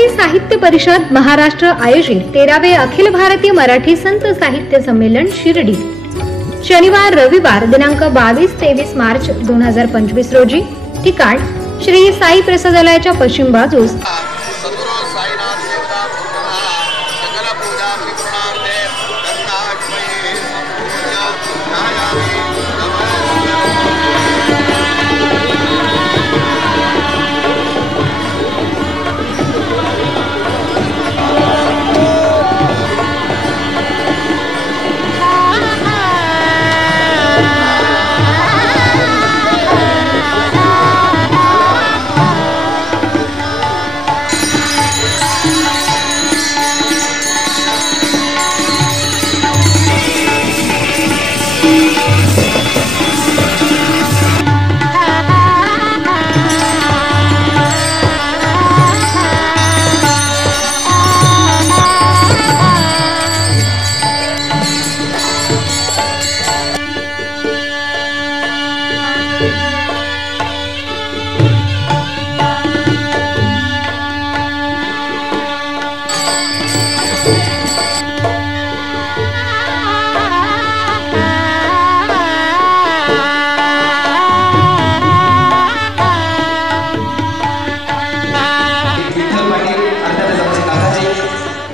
वारकरी साहित्य परिषद महाराष्ट्र आयोजित 13वे अखिल भारतीय मराठी संत साहित्य संमेलन शिर्डी शनिवार रविवार दिनांक 22-23 मार्च 2025 रोजी। ठिकाण श्री साई प्रसादालयाच्या पश्चिम बाजूस।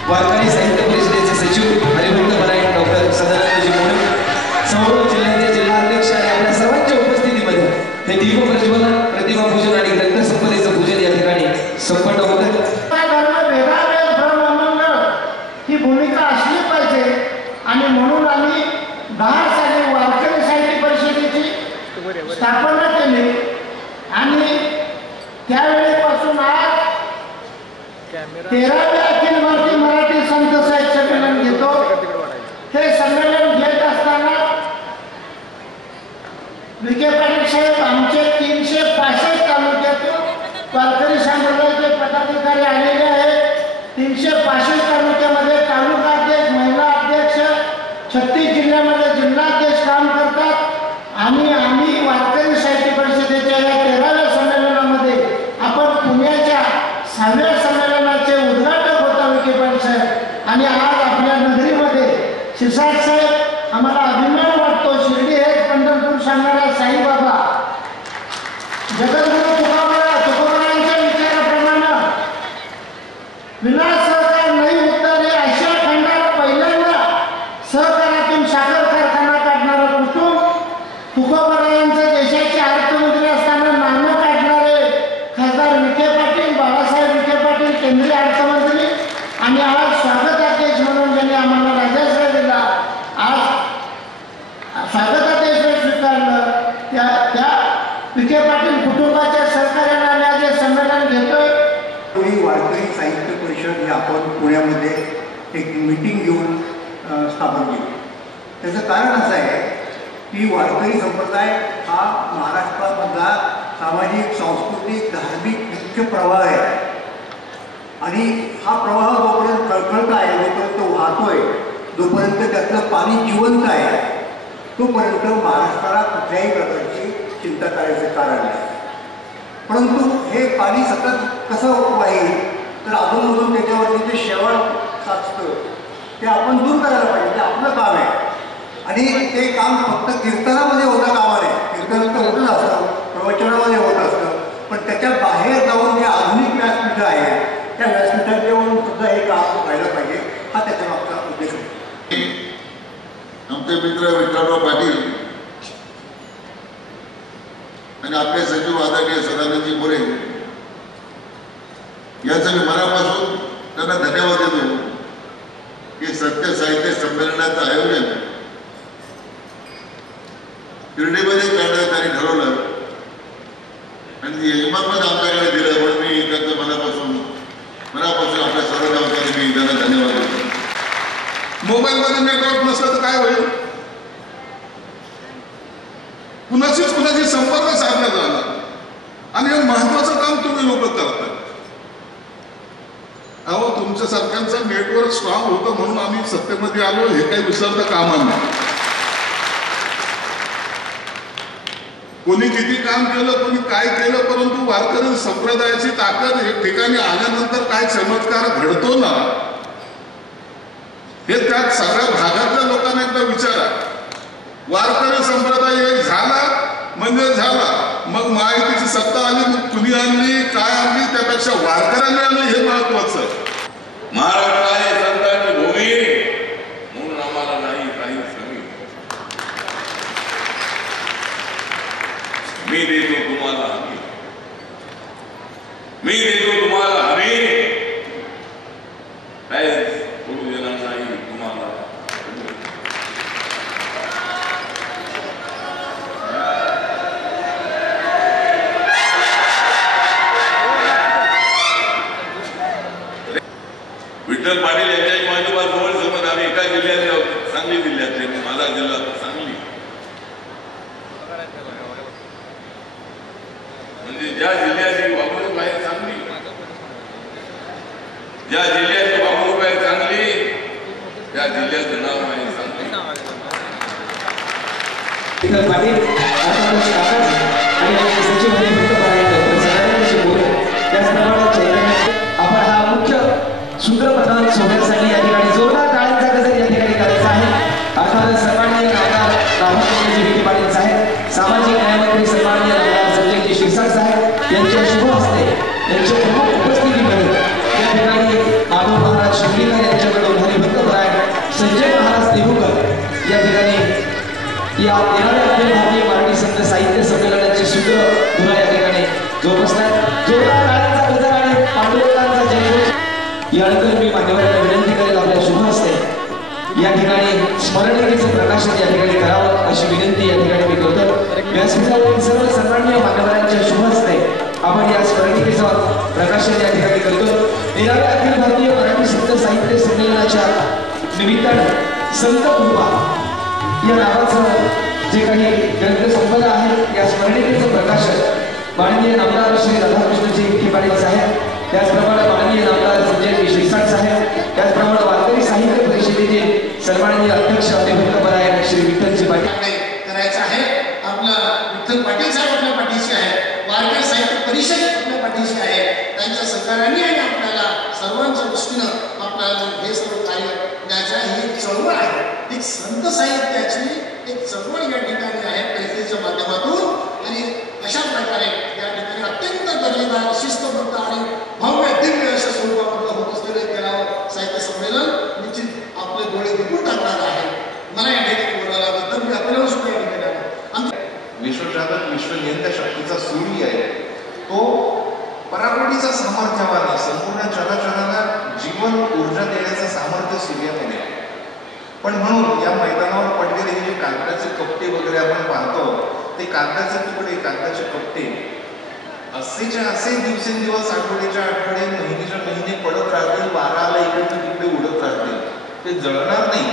वारकरी साहित्य परिषदेचे सचिव हरिभक्त डॉक्टर सदानंदजी मोरे, सर्व जिल्ह्याचे जिल्हाध्यक्ष आणि आपल्या सर्वांच्या उपस्थितीमध्ये हे दीप प्रज्वलन, प्रतिमा पूजन आणि ग्रंथसंपदेचं पूजन या ठिकाणी संपन्न होतं। ही भूमिका असली पाहिजे आणि म्हणून आम्ही 10 साली वारकरी साहित्य परिषदेची स्थापना केली आणि त्यावेळेपासून आज 13वे अखिल भारतीय मराठी संत साहित्य संमेलन घेतो। हे संमेलन घेत असताना विखे पाटील साहेब आमचे 365 तालुक्यातून वारकरी संप्रदायाचे पदाधिकारी आलेले आहेत। 365 तालुक्यामध्ये तालुका अध्यक्ष, महिला अध्यक्ष, 36 जिल्ह्यामध्ये जिल्हाध्यक्ष काम करतात आणि आम्ही वारकरी साहित्य परिषदेच्या या 13व्या संमेलनामध्ये आपण पुण्याच्या 6व्या संमेलनाचे उद्घाटक होता विखे पाटील साहेब आणि आज आपल्या नगरीमध्ये शिरसाट साहेब आम्हाला अभिमान वाटतो। शिर्डी हे पंढरपूर सांगणारा साईबाबा जगद्गुरु तुकोबारायांच्या विचाराप्रमाणे विलास सहकार नाही उतरले अशा खंडात पहिल्यांदा सहकारातून साखर कारखाना काढणारा कुटुंब, तुकोबारायांचे देशाचे अर्थमंत्री असताना नाणं काढणारे खासदार विखे पाटील, बाळासाहेब विखे पाटील केंद्रीय अर्थमंत्री आणि आज स्वागताध्यक्ष म्हणून ज्यांनी आम्हाला राजाश्रय दिला, आज स्वागताध्यक्ष स्वीकारलं त्या विखे पाटील कुटुंबाच्या सहकार्याने आम्ही आज हे संमेलन घेतोय। वारकरी साहित्य परिषद ही आपण पुण्यामध्ये एक मीटिंग घेऊन स्थापन केली। त्याचं कारण असं आहे की वारकरी संप्रदाय हा महाराष्ट्रामधला सामाजिक, सांस्कृतिक, धार्मिक मुख्य प्रवाह आहे आणि हा प्रवाह जोपर्यंत खळखळत आहे, जोपर्यंत वाहतोय, जोपर्यंत त्यातलं पाणी जिवंत आहे, तोपर्यंत महाराष्ट्राला कुठल्याही प्रकारची चिंता करायचं कारण नाही। परंतु हे पाणी सतत कसं वाहील तर अधूनमधून त्याच्यावरती जे शेवाळ साचतं ते आपण दूर करायला पाहिजे, ते आपलं काम आहे आणि ते काम फक्त कीर्तनामध्ये होता कामा नये। कीर्तन तर होतच असतं, प्रवचनामध्ये होत असतं, पण त्याच्या बाहेर जाऊन जे आधुनिक व्यासपीठ आहे त्या व्यासपीठात येऊन सुद्धा हे काम व्हायला पाहिजे, हा त्याच्या मागचा उद्देश आहे। आमचे मित्र विठ्ठलराव पाटील आणि आपले सचिव आदरणीय सदानंदजी मोरे याचं मी मनापासून त्यांना धन्यवाद देतो की सत्य साहित्य संमेलनाचं आयोजन शिर्डीमध्ये करण्यात त्यांनी ठरवलं आणि यजमानपद आमच्याकडे दिलं, पण मी त्यांचं मनापासून आपल्या सर्व गावकऱ्यांनी मी त्यांना धन्यवाद देतो। मोबाईलमध्ये नेटवर्क नसलं तर काय होईल? कुणाशी संपर्क साधण्यात आला आणि हे महत्वाचं काम तुम्ही लोक करताय। अहो, तुमच्या सरकारचं नेटवर्क स्ट्रॉंग होतं म्हणून आम्ही सत्तेमध्ये आलो, हे काही विसरता कामा नाही। कोणी किती काम केलं, कोणी काय केलं, परंतु वारकरी संप्रदायाची ताकद एक ठिकाणी आल्यानंतर काय चमत्कार घडतो ना, हे त्या सगळ्या भागातल्या लोकांना एकदा विचारा. वारकरी संप्रदाय एक झाला म्हणजे झाला. मग महायुतीची सत्ता आली, मग कुणी आणली, काय आणली, त्यापेक्षा वारकऱ्यांनी आणली हे महत्वाचं आहे. महाराष्ट्र आहे संतांची भूमी, म्हणून आम्हाला नाही काही कमी. मी देतो तुम्हाला हमी, मी देतो तुम्हाला हमी, करू देणार नाही तुम्हाला. विठ्ठल पाटील यांच्या माझ्या जवळ समज आम्ही एका जिल्ह्यात, सांगली जिल्ह्यातले, माझा जिल्हा सांगली, म्हणजे ज्या जिल्ह्याची वागणूक आहे सांगली, ज्या जिल्ह्याची वागणूक आहे चांगली, त्या जिल्ह्याचं नाव आहे सांगली. विठ्ठल पाटील आणि सचिव आपण हा मुख्य सूत्रप्रधान सोहळ्यासाठी या ठिकाणी जोरदार टाळ्यांचा गजर या ठिकाणी करायचा आहे. अर्थात सन्माननीय आमदार राहुल विखे पाटील साहेब, सामाजिक न्यायमंत्री सन्माननीय आमदार संजयजी शिरसाट साहेब यांच्या शुभ हस्ते, यांच्या प्रमुख उपस्थितीमध्ये या ठिकाणी माधव महाराज शिवलीकर यांच्याकडून हरिभक्तपरायण संजय महाराज देहूकर या ठिकाणी या येणाऱ्या भारतीय मराठी संत साहित्य संमेलनाचे सूत्र धुरा या ठिकाणी जोपासतात. जोरदार टाळ्यांचा गजर आणि पांडुरंगाचा जयघोष. यानंतर मी मान्यवरांना विनंती करेल आपल्या शुभ हस्ते या ठिकाणी स्मरणिकेचं प्रकाशन या ठिकाणी करावं अशी विनंती या ठिकाणी मी करतो. व्यासपीठावरील सर्व सन्माननीय मान्यवरांच्या शुभ हस्ते आपण या स्मरणिकेचं प्रकाशन या ठिकाणी करतो. येणाऱ्या अखिल भारतीय मराठी संत साहित्य संमेलनाच्या निमित्तानं संत कृपा या नावाचं जे काही ग्रंथसंपदा आहे या स्मरणिकेचं प्रकाशन माननीय आमदार श्री राधाकृष्णजी विखे पाटील साहेब, त्याचप्रमाणे माननीय आमदार संजयजी शिरसाट साहेब, त्याचप्रमाणे वारकरी साहित्य परिषदेचे सन्माननीय अध्यक्ष हरिभक्तपरायण श्री विठ्ठलजी पाटील करायचं आहे. आपला विठ्ठल पाटील साहेब आपल्या पाठीशी आहे, वारकरी साहित्य परिषद आपल्या पाठीशी आहे. त्यांच्या सहकार्याने आणि आपल्याला सर्वांच्या दृष्टीनं आपल्याला हे सर्व कार्य द्यायचं आहे. ही एक चळवळ आहे, एक संत साहित्याची एक चळवळ या ठिकाणी आहे पैसेच्या माध्यमातून. आणि अशा प्रकारे या ठिकाणी अत्यंत दर्जेदार, शिस्तबद्ध आणि भव्य दिव्य अशा स्वरूपामध्ये होत असलेलं तेरावं साहित्य संमेलन निश्चित आपले डोळे दिपून टाकणार आहे. मला या ठिकाणी बोलायला मी आपल्याला सुद्धा या ठिकाणी विश्वजागत विश्वनियंत्रण शक्तीचा सूर्य आहे, तो पराकोटीचा सामर्थ्यवान आहे. संपूर्ण चराचराला जीवन ऊर्जा देण्याचं सामर्थ्य सूर्यामध्ये आहे. पण म्हणून या मैदानावर पडलेले हे जे कागदाचे कपटे वगैरे आपण पाहतो, ते कागदाचे तुकडे, कागदाचे कपटे असेच्या असे दिवसेंदिवस, आठवड्याच्या आठवडे, महिन्याच्या महिने पडत राहतील. वारा आला इकडे तिकडे उडत राहतील, ते जळणार नाही.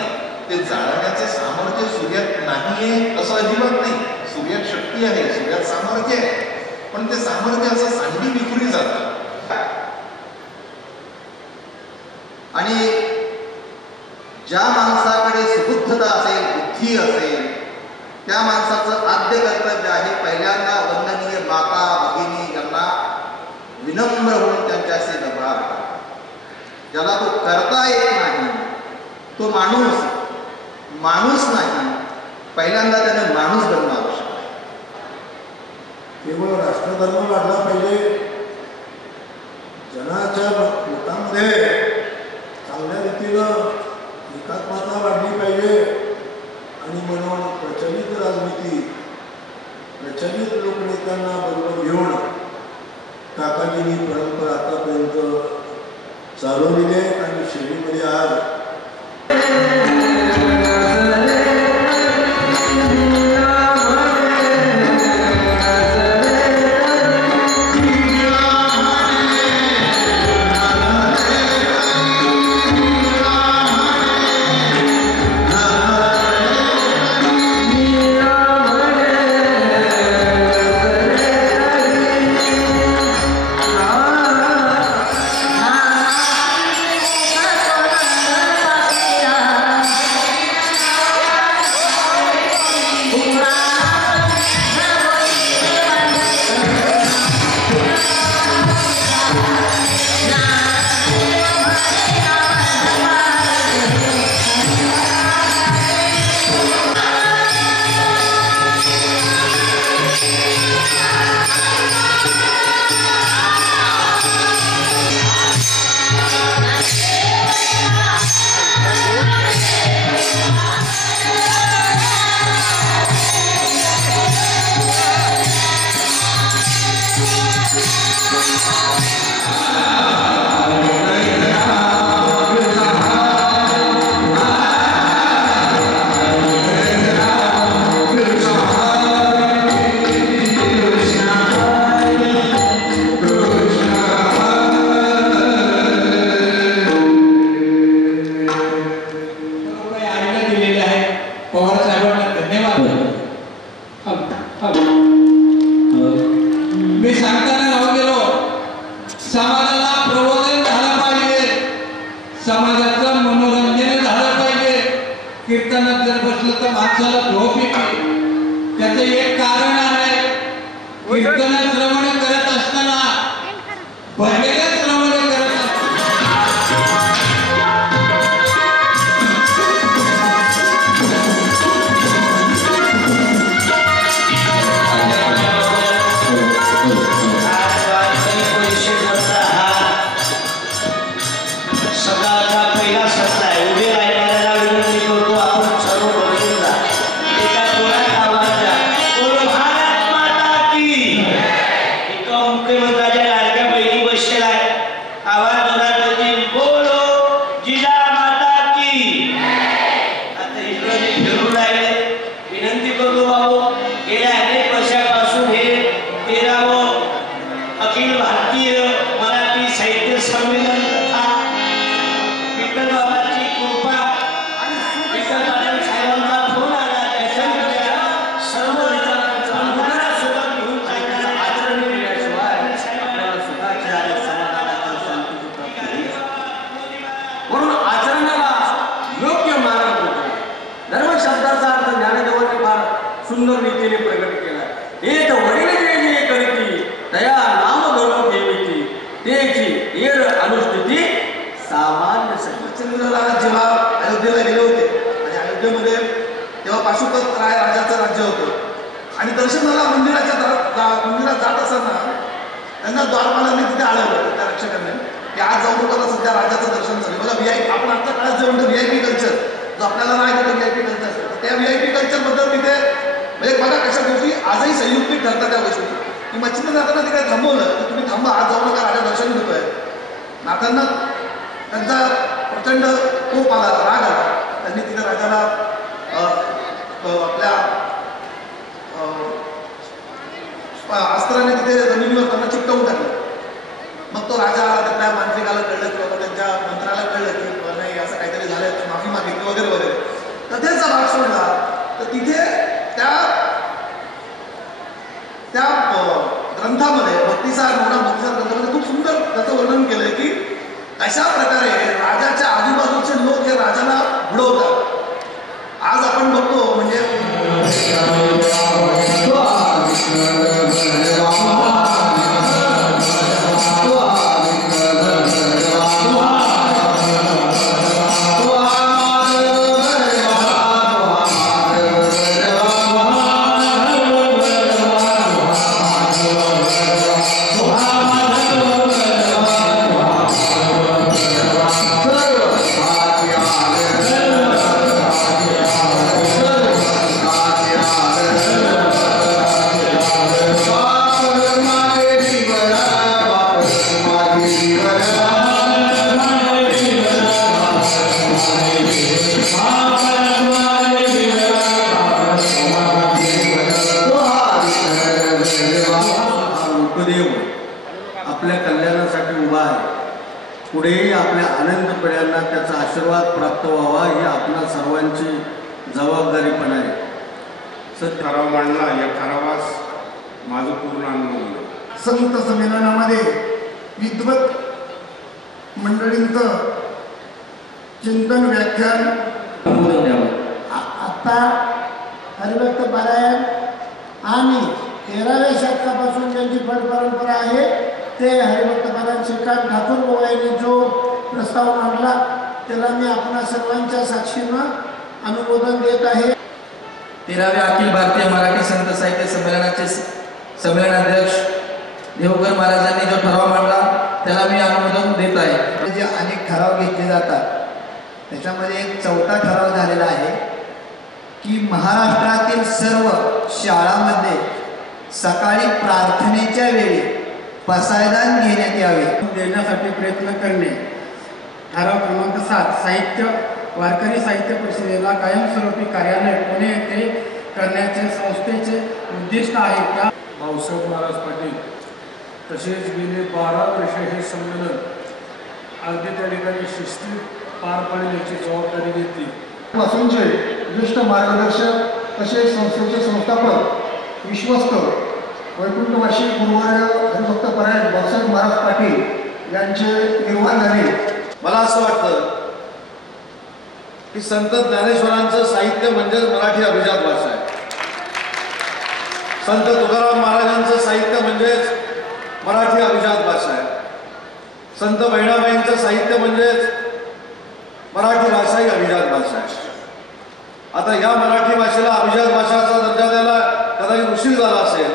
ते जाळण्याचे सामर्थ्य सूर्यात नाहीये असं अजिबात नाही. सूर्यात शक्ती आहे, सूर्यात सामर्थ्य आहे, पण ते सामर्थ्य असं सांडी विखुरी जातं. आणि ज्या माणसाकडे सुबुद्धता असेल, बुद्धी असेल, त्या माणसाचं आद्य कर्तव्य आहे पहिल्यांदा वंदनीय माता भगिनी यांना विनम्र होऊन त्यांच्याशी व्यवहार करा. ज्याला तो करता येत नाही तो माणूस नाही, पहिल्यांदा त्याने माणूस बनणं आवश्यक आहे. केवळ राष्ट्रधर्म वाढला पाहिजे, जनाच्या मतामध्ये चांगल्या रीतीनं एकात्मता वाढली पाहिजे. आणि म्हणून प्रचलित राजनीती, प्रचलित लोकनेत्यांना बरोबर घेऊन काकाजींनी परंपरा आतापर्यंत चालवलेली आहे. आणि शिर्डीमध्ये आज सुंदर रीतीने प्रकट केला. एक वडील जे जे करती तया नाम धरून ठेवीची तेची एर अनुष्ठिती सामान्य चंद्रला जेव्हा अयोध्येला गेले होते आणि अयोध्येमध्ये तेव्हा पाशुपत राय राजाचं राज्य होतं आणि दर्शनाला मंदिरात जात असताना त्यांना द्वारपालांनी तिथे अडवलं त्या रक्षकांनी की आज जाऊ नका, सध्या राजाचं दर्शन झालं. बघा VIP आपण आजच्या काळात जे म्हणतो VIP कल्चर, जो आपल्याला नाही होतं VIP कल्चर असतं, त्या VIP कल्चरबद्दल तिथे म्हणजे बघा कशा गोष्टी आजही संयुक्तिक ठरतात त्या गोष्टी. की मच्छिंद्र नाथांना तिकडे थांबवलं की तुम्ही थांबा, आज जाऊ नका, राजा दर्शन घेतोय. नाथांना त्यांचा प्रचंड कोप आला, राग आला. त्यांनी तिथे राजाला आपल्या अस्त्राने तिथे जमिनीवर त्यांना चिकटवून टाकलं. मग तो राजा त्या मांत्रिकाला कळलं किंवा त्यांच्या मंत्र्याला कळलं की नाही असं काहीतरी झालं, माफी मागितली वगैरे वगैरे. कथेचा भाग सोडला तर तिथे त्या ग्रंथामध्ये भक्तिसार ग्रंथामध्ये खूप सुंदर त्याचं वर्णन केलंय की अशा प्रकारे राजाच्या आजूबाजूचे लोक हे राजाला बुडवतात. आज आपण बघतो म्हणजे आपल्या कल्याणासाठी उभा आहे. पुढेही आपल्या आनंद पिढ्यांना त्याचा आशीर्वाद प्राप्त व्हावा ही आपल्या सर्वांची जबाबदारी पण आहे. ठराव मांडला, या ठरावास माझं पूर्ण अनुमोदन. संत संमेलनामध्ये विद्वत मंडळींचं चिंतन व्याख्यान आता हरिभक्त पारायण आणि 13व्या शतकापासून ज्यांची परंपरा आहे ते हरिभक्त पारायण श्रीकांत ठाकूर बाबा यांनी जो प्रस्ताव मांडला त्याला मी आपणा सर्वांच्या साक्षीनं अनुमोदन देत आहे. 13व्या अखिल भारतीय मराठी संत साहित्य संमेलनाचे संमेलनाध्यक्ष देवकर महाराजांनी जो ठराव मांडला त्याला मी अनुमोदन देत आहे. जे अनेक ठराव घेतले जातात त्याच्यामध्ये एक चौथा ठराव झालेला आहे की महाराष्ट्रातील सर्व शाळांमध्ये सकाळी प्रार्थनेच्या वेळी पसायदान घेण्यात यावे देण्यासाठी प्रयत्न करणे. ठराव क्रमांक 7 साहित्य वारकरी साहित्य परिषदेला कायमस्वरूपी कार्यालय पुणे येथे करण्याचे संस्थेचे उद्दिष्ट आहे. त्या भाऊसाहेब महाराज पाटील तसेच गेले 12 वर्ष हे संमेलन अगदी त्या ठिकाणी शिस्तीत पार पाडण्याची जबाबदारी घेतली. पासूनचे ज्येष्ठ मार्गदर्शक तसेच संस्थेचे संस्थापक विश्वस्त वैकुंठवासी गुरुवर्य हरिभक्त परायण भाऊसाहेब महाराज पाटील यांचे निर्वाण झाले. मला असं वाटतं की संत ज्ञानेश्वरांचं साहित्य म्हणजेच मराठी अभिजात भाषा आहे. संत तुकाराम महाराजांचं साहित्य म्हणजेच मराठी अभिजात भाषा आहे. संत बहिणाबाईंचं साहित्य म्हणजेच मराठी भाषा ही अभिजात भाषा आहे. आता या मराठी भाषेला अभिजात भाषाचा दर्जा द्यायला कदाचित उशीर झाला असेल,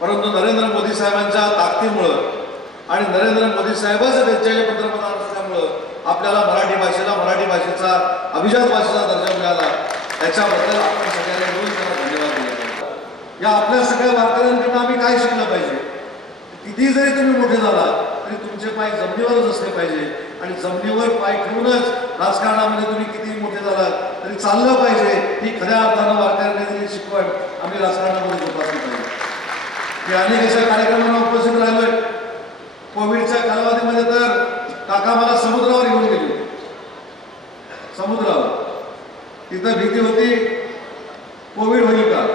परंतु नरेंद्र मोदी साहेबांच्या ताकदीमुळं आणि नरेंद्र मोदी साहेबच देशाचे पंतप्रधान असल्यामुळं आपल्याला मराठी भाषेला मराठी भाषेचा अभिजात भाषेचा दर्जा मिळाला. त्याच्याबद्दल आपण सगळ्यांनी मिळून त्यांना धन्यवाद दिले. या आपल्या सगळ्या वारकऱ्यांकडून आम्ही काय शिकलं पाहिजे? किती जरी तुम्ही मोठे झाला तरी तुमचे पाय जमिनीवरच असले पाहिजे आणि जमिनीवर पाय ठेवूनच राजकारणामध्ये तुम्ही किती मोठे झाला तरी चाललं पाहिजे. ही खऱ्या अर्थानं वारकऱ्यांनी दिली शिकवण आम्ही राजकारणामध्ये जोपासली पाहिजे. मी अनेक अशा कार्यक्रमांना उपस्थित राहिलोय. कोविडच्या कालावधीमध्ये तर काका मला समुद्रावर घेऊन गेले होते. समुद्रावर तिथं भीती होती कोविड होईल का,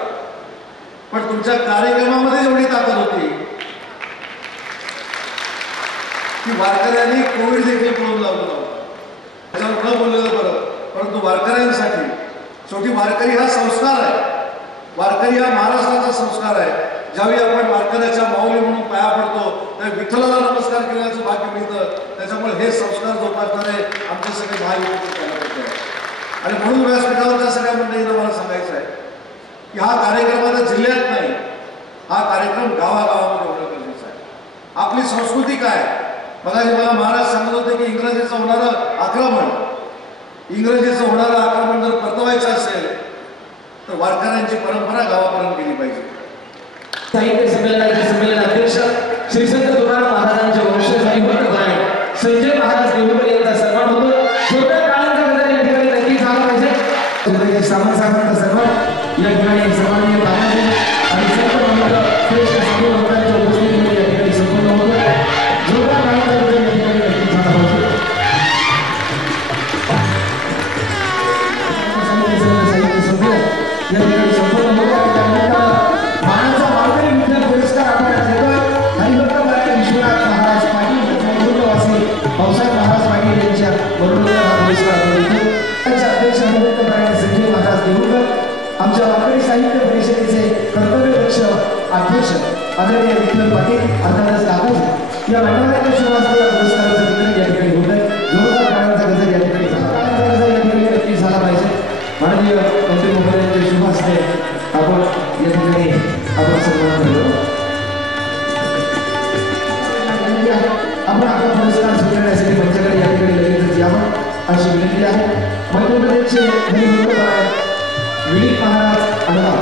पण तुमच्या कार्यक्रमामध्ये एवढी ताकद होती की वारकऱ्यांनी कोविड देखील पळून लावलं नव्हतं. त्याच्यावर न बोललेलं बरं, परंतु वारकऱ्यांसाठी शेवटी वारकरी हा संस्कार आहे. वारकरी हा महाराष्ट्राचा संस्कार आहे. ज्यावेळी आपण वारकऱ्याच्या माऊली म्हणून पाया पडतो त्यावेळी विठ्ठलाला नमस्कार केल्याचं भाग्य मिळतं. त्याच्यामुळे हे संस्कार जोपासणारे आमचे सगळे महायुवक कार्यकर्ते आहेत. आणि म्हणून व्यासपीठावरच्या सगळ्या मंडळींना मला सांगायचं आहे की हा कार्यक्रम आता जिल्ह्यात नाही, हा कार्यक्रम गावागावामध्ये होणं गरजेचं आहे. आपली संस्कृती काय, मगाशी मला महाराज सांगत होते की इंग्रजीचं होणारं आक्रमण जर परतवायचं असेल तर वारकऱ्यांची परंपरा गावापर्यंत गेली पाहिजे. साहित्य संमेलनाचे संमेलन अध्यक्ष श्री संत तुकाराम महाराजांचे वंशज आणि भक्तगण संजय महाराज देवकर यांचा सन्मान होतो. छोट्या काळांचा गजर या ठिकाणी नक्की झाला पाहिजे. सामान साहेबांचा सन्मान या ठिकाणी सन्माननीय पाहिजे आणि सर्व मंडळ श्रेष्ठ साधू भक्तांच्या उपस्थितीमध्ये या ठिकाणी संपन्न होतो. छोट्या काळांचा गजर या ठिकाणी नक्की झाला पाहिजे. साहित्य संमेलन या ठिकाणी संपन्न होतो. मानाचा वारकरी विठ्ठल पुरस्कार आपल्याला देतोय हरिभक्त मराठी विश्वनाथ महाराज पाटील पूर्णवासी पावसाहेब महाराज पाटील यांच्या बरोबर हा पुरस्कार देतो. अध्यक्ष हरिभक्त मराठी संजय महाराज देवकर, आमच्या वारकरी साहित्य परिषदेचे कर्तव्यदक्ष अध्यक्ष आदरणीय विठ्ठल पाटील अर्थातच काकाजी या मंडळाच्या शुभास्ते पुरस्काराचं वितरण या ठिकाणी होत आहे. जोरदार काळांचा गजर या ठिकाणी झाला पाहिजे. माननीय मंत्री महोदयांच्या शुभास्ते आपण या ठिकाणी आपण सन्मान करतो. आपण आपला पुरस्कार स्वीकारण्यासाठी मंचाकडे या ठिकाणी लगेचच यावं अशी विनंती आहे. मध्य प्रदेशचे विनीत महाराज अडवा,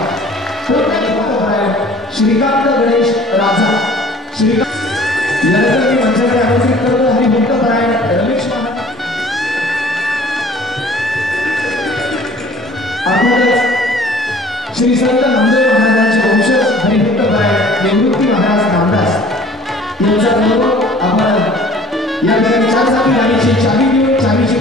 श्रीकांत गणेश राजा श्रीकांत यानंतर मी मंचाकडे आमंत्रित करतो हरिभक्त परायण रमेश महाराज. श्री संत नामदेव महाराजांचे वंशज हरिभक्त परायण निवृत्ती महाराज नामदास यांचा गौरव आपण या ठिकाणी 4 चावी गाडीची चावी देऊन चावीची